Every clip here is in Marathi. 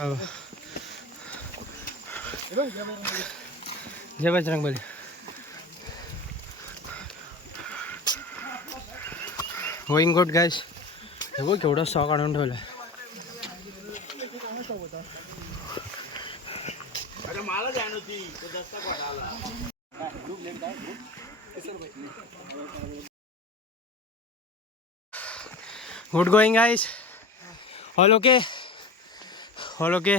हो. जय बजरंगबली. Going good guys. हे बघ केवढा स्टॉक आणून ठेवला. Good going guys. All okay. All okay.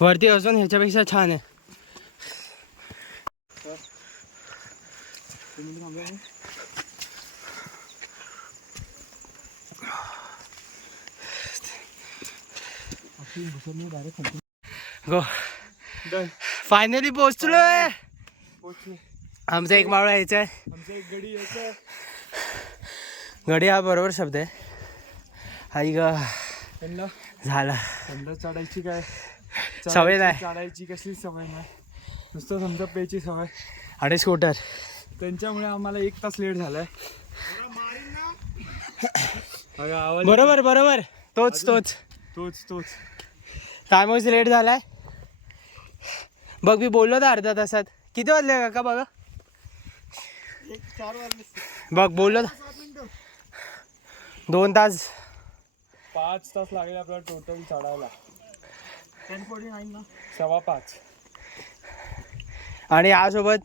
वरती अजून ह्याच्यापेक्षा छान आहे. गो फायनली पोहोचलोय. आमचा एक मावळा यायचा आहे. गडी हा बरोबर शब्द आहे. आई ग झाला. चढायची काय सवय नाही. चढायची कसली सवय नाही. नुसतं समजा पेची सवय आणि स्कूटर. त्यांच्यामुळे आम्हाला 1 तास लेट झालाय. बरोबर बरोबर. तोच तोच तोच तोच टायमच लेट झालाय. बघ मी बोललो तर अर्ध्या तासात. किती वाजले काका बघा. बघ बोललो 2 तास. 5 तास लागले आपल्याला टोटल चढायला. 5:15. आणि यासोबत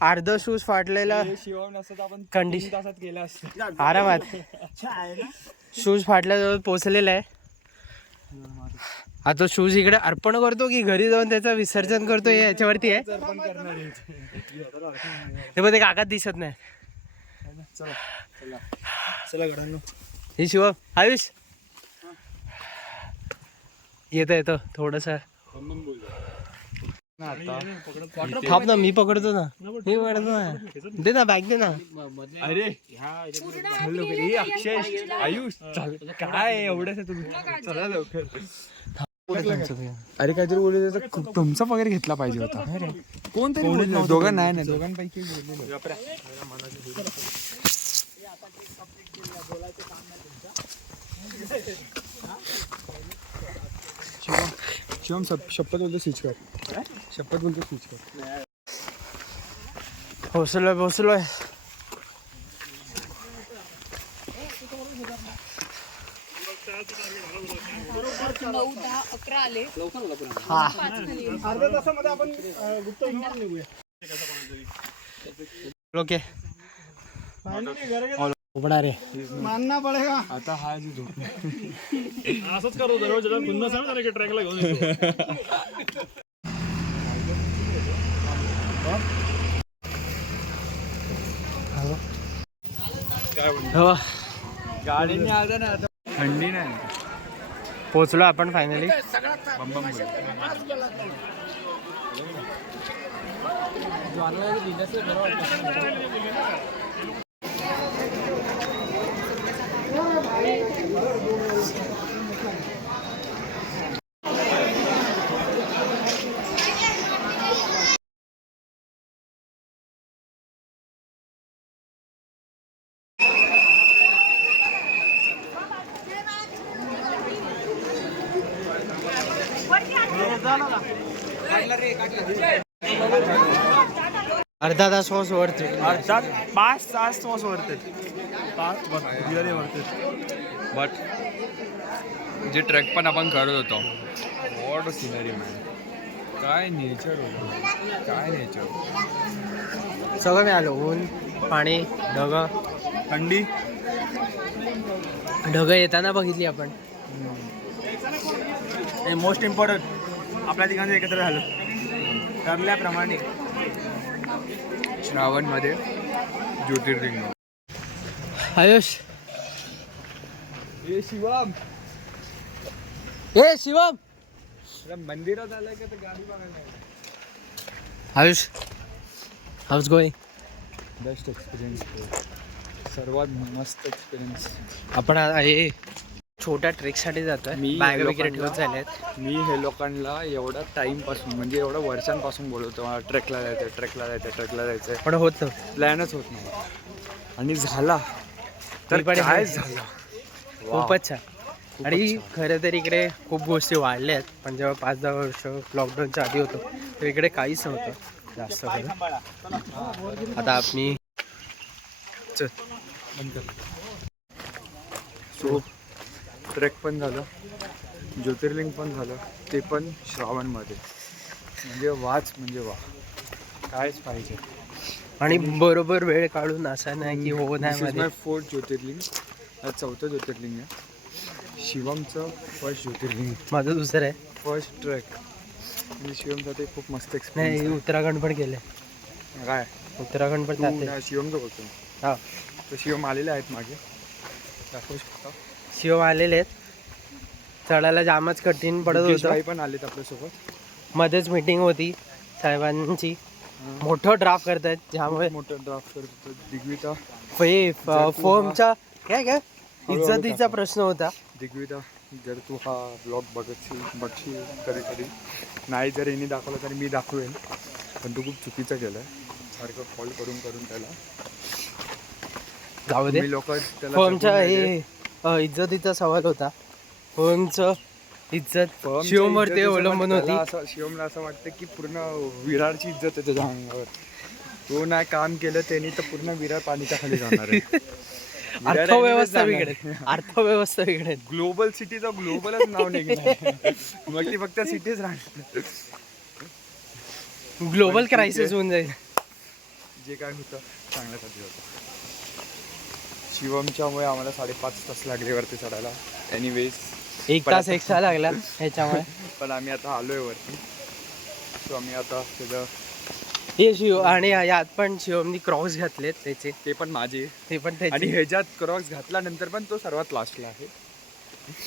अर्ध शूज फाटलेलं. शिवम नसतं आपण कंडिशन 3 तासात गेला असतं आरामात. शूज फाटल्याजवळ पोचलेला आहे. आता शूज इकडे अर्पण करतो की घरी जाऊन त्याचं विसर्जन करतो याच्यावरती आहे. ते पण ते काकात दिसत नाही. चला गडांनो. हे शिवम आयुष येतो थोडस. थांब ना मी पकडतो ना. दे ना बॅग दे ना. अरे अक्षय आयुष काय एवढंच तुम्ही चला लवकर. अरे काहीतरी बोलले तुमचा पगार घेतला पाहिजे होता. कोणतरी दोघां नाही दोघांपैकी बोललेलो. शिवम शपथ बोलतो स्विच कर. शपथ बोलतो स्विच कर. पोचलोय. ओके उघडा रे. मानना पडेगा आता. हा जी झोप असंच करू दररोज पुन्हा सांग ना की ट्रॅकला घेऊन येतो. काय म्हणतो गाडीने आलं ना. आता थंडी नाही. पोचलो आपण फायनली. अर्धा तास वॉस वरते. 5 तास वॉस वरते. 5 रिअली वरते. बट जे ट्रेक पण आपण करत होतो. What scenery man. काय नेचर होतं. काय नेचर. सगळं मी आलो. ऊन पाणी ढग थंडी. ढग येताना बघितली आपण. मोस्ट इम्पॉर्टंट आपल्या ठिकाणी एकत्र झालं ठरल्याप्रमाणे. श्रावणमध्ये ज्योतिर्लिंग. आयुष शिवम मंदिरात आलाय का तर गाडी बघायला. Ayush house going. Best experience. सर्वात मस्त एक्सपिरियन्स. आपण हे छोट्या ट्रेकसाठी जातोय. मी बॅग वगैरे ठेवत झालेत. मी हे लोकांना एवढा टाईमपासून म्हणजे एवढ्या वर्षांपासून बोलवतो ट्रेकला जायचं. पण होत प्लॅनच होत नाही. आणि झाला तर मी पण काय हे- झाला. खूपच छान. आणि खरं तर इकडे खूप गोष्टी वाढल्या आहेत, पण जेव्हा 5-10 वर्ष लॉकडाऊनच्या आधी होतो तर इकडे काहीच नव्हतं जास्त करून. आता मी सो ट्रेक पण झालं, ज्योतिर्लिंग पण झालं, ते पण श्रावणमध्ये. म्हणजे वाच म्हणजे वा, कायच पाहिजे. आणि बरोबर वेळ काढून असं नाही की हो नाही दिस इज मध्ये. माय 4th ज्योतिर्लिंग. हा 4थं ज्योतिर्लिंग आहे. शिवमचं फर्स्ट ज्योतिर्लिंग, माझं दुसरं आहे. First trek. म्हणजे शिवमचा ते खूप मस्त नाही एक्सपिरियन्स उत्तराखंड पण केले. आहे. काय उत्तराखंड पण तू जाते. ना शिवमचं बोलतो. हा तर शिवम आलेले आहेत मागे, दाखवू शकता. शिव आलेले आहेत. चढायला जामच कठीण पडत योगेश होतं. भाई पण आलेत आपल्यासोबत. मध्येच मीटिंग होती साहेबांची, हा. मोठं ड्राफ्ट करतायत ज्यामुळे खूप मोठं ड्राफ्ट करत होतं. दिग्विता हे फॉर्मचा काय काय हळूहळू इज्जतीचा टाका. प्रश्न होता. दिग्विता, जर तू हा ब्लॉग बघशील कधी कधी, नाही जर यांनी दाखवलं तरी मी दाखवेन, पण तू खूप चुकीचं केलं आहे. सारखं कॉल करून करून त्याला. जाऊ दे. तुम्ही लोक त्याला फॉर्मच्या जगून नाही देत. हे इज्जतीचा सवाल होता. फॉर्मचं इज्जत फर्मच्या शिवमवर ते इज्जतीचं अवलंबून पण होती. त्याला असं शिवमला असं वाटतं की पूर्ण विरारची इज्जत आहे त्याच्या अंगावर. तो नाही काम केलं त्यांनी तर पूर्ण विरार पाणीच्या खाली जाणार आहे. अर्थव्यवस्था बिघडेल. अर्थव्यवस्था बिघडेल. ग्लोबल सिटीचं ग्लोबलच नाव निघणार. मग ती फक्त सिटीच राहणार. ग्लोबल पण ठीक क्रायसिस आहे. होऊन जाईल. जे काय होतं चांगल्यासाठी होतं. शिवमच्यामुळे आम्हाला 5.5 तास लागले वरती चढायला. एनिवेज 1 तास एक्स्ट्रा लागला ह्याच्यामुळे. पण आम्ही आता आलोय वरती. सो आम्ही आता त्याचं हे शिव आणि यात पण शिवमनी क्रॉक्स घातलेत त्याचे, ते पण माझे, ते पण आणि त्याचे, ह्याच्यात क्रॉक्स घातल्यानंतर पण तो सर्वात लास्टला आहे.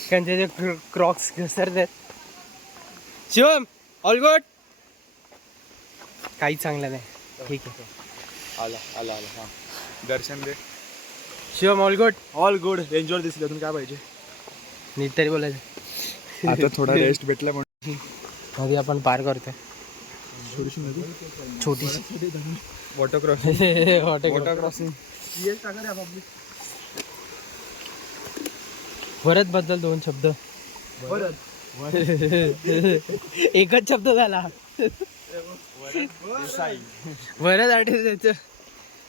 कारण त्याचे क्रॉक्स घसरतात. Shivam all good. काही चांगलं नाही. ठीक आहे आला आला आला हां, दर्शन दे. Shivam all good. All good. Enjoy दिसले. अजून काय पाहिजे. नीट तरी बोलायचं. आता थोडा रेस्ट भेटला म्हणून नदी आपण पार करतोय. थोडीशी नदी, छोटीशी water crossing. Water water crossing. Varad बद्दल 2 शब्द. एकच शब्द झाला. वरद आठवत त्याचं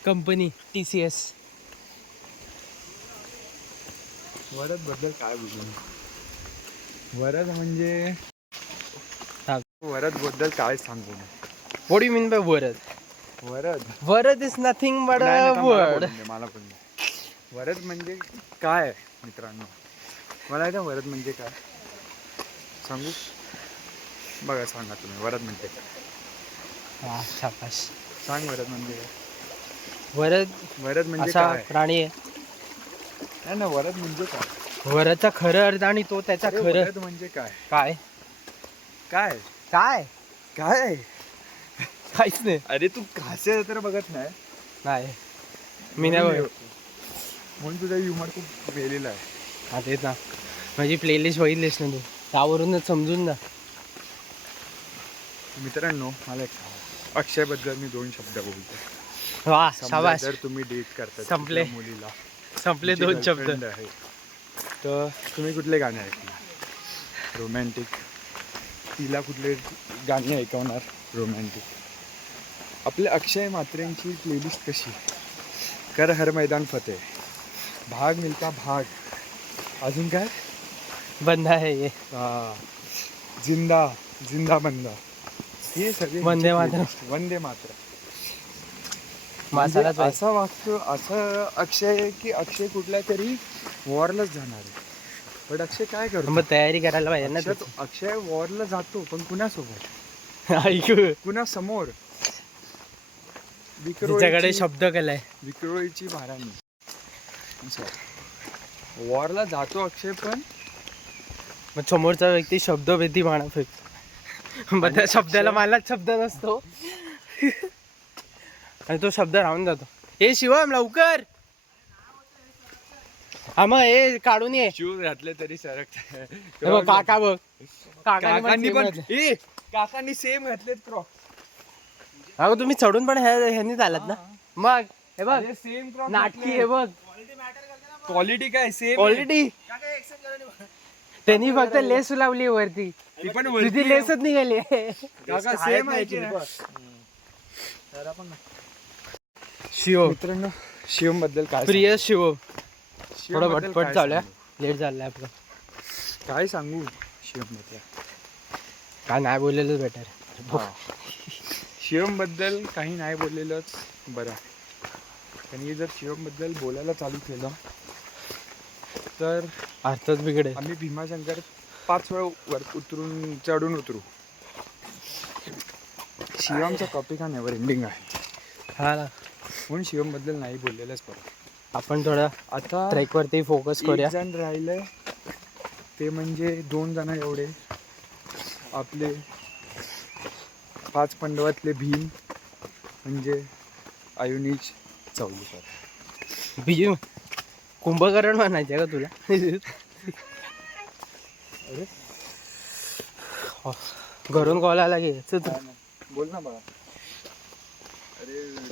कंपनी TCS. वरद बद्दल काय बोलू. वरद म्हणजे वरद बद्दल काय सांगू मी. What do you mean by Varad? Varad Varad is nothing but नाही, a नाही, मला word. बोलून दे, मला पण दे. वरद म्हणजे काय मित्रांनो, मला येतं वरद म्हणजे काय सांगू. बघा सांगा तुम्ही वरद म्हणजे काय. हा, शाबास. सांग वरद म्हणजे काय. वरद वरद म्हणजे असा काय. प्राणी आहे. नाही ना, वरद म्हणजे काय. वरदचा खरं अर्थ आणि तो त्याचा अरे, खरं वरद म्हणजे काय. काय काय काय काय. काहीच नाही. अरे तू घासे तर बघत नाही. नाही मी नाही बघत. म्हणून तुझा ह्युमर खूप वेलेला आहे. हा तेच ना, माझी प्लेलिस्ट बघितलीस ना तू, त्यावरूनच समजून ना. मित्रांनो मला एक अक्षयबद्दल मी 2 शब्द बोलतो. वा समजा शाबास. जर तुम्ही डेट करता संपले. कुठल्या मुलीला, संपले तुमची 2 शब्द. girlfriend आहे, तर तुम्ही कुठले गाणे ऐकणार. रोमॅन्टिक. तिला कुठले गाणी ऐकवणार रोमॅन्टिक. आपल्या अक्षय मात्रेंची प्लेलिस्ट कशी. कर हर मैदान फतेह, भाग मिलता भाग, अजून काय बंद आहे हे. जिंदा जिंदा बंदा, हे सगळे वंदे मातरम. वंदे मातरम. मासाला म्हणजे असं वाटतं असं अक्षय आहे की अक्षय कुठल्या तरी वॉरलाच जाणार आहे. पण अक्षय काय करतो. मग तयारी करायला पाहिजे ना. अक्षय वॉरला जातो पण कुणासोबत. ऐकू कुणासमोर. त्याच्याकडे शब्द कला आहे. विक्रोळीची महाराणी. वॉरला जातो अक्षय पण मग समोरचा व्यक्ती शब्द भेटी म्हणा फेक, मग त्या शब्दाला मलाच शब्द नसतो आणि तो शब्द राहून जातो. हे शिवम लवकर. हा मग हे काढून ये. शूज घातले तरी सरक. हे बघ, काका बघ, काकांनी पण काकांनी काकांनी सेम घातलेत क्रॉक्स. अगं तुम्ही चढून पण ह्यांनीच आलात ना. मग हे बघ सेम नाटकी आहे बघ क्वालिटी काय सेम क्वालिटी. त्यांनी फक्त लेस लावली वरती, ती पण तुझी लेसच निघाली. सेम आहे की नाही? शिव मित्रांनो शिवम बद्दल काय प्रिय शिव शिवम थोडं बद्दल पटपट काय चालूया, सांगू? लेट झालंय आपलं. काय सांगू शिवम बद्दल? काय नाही बोललेलं बेटर. शिवम बद्दल काही नाही बोललेलंच बरं. त्यांनी जर शिवम बद्दल बोलायला चालू केलं तर अर्थच बिघडेल. आम्ही भीमाशंकर 5 वेळा वर चढून उतरू. शिवमचा टॉपिक हा नेव्हर एंडिंग आहे. हा ना, म्हणून शिवम बद्दल नाही बोललेलंच बरं. आपण थोडं आता ट्रेक वरती फोकस करूया. एक जण राहिलंय ते म्हणजे 2 जण एवढे आपले 5 पांडवातले भीम म्हणजे आयुनीज चौलीकर. भीम कुंभकर्ण म्हणायचे का तुला? अरे घरून कॉल आला की बोल ना बाळा. अरे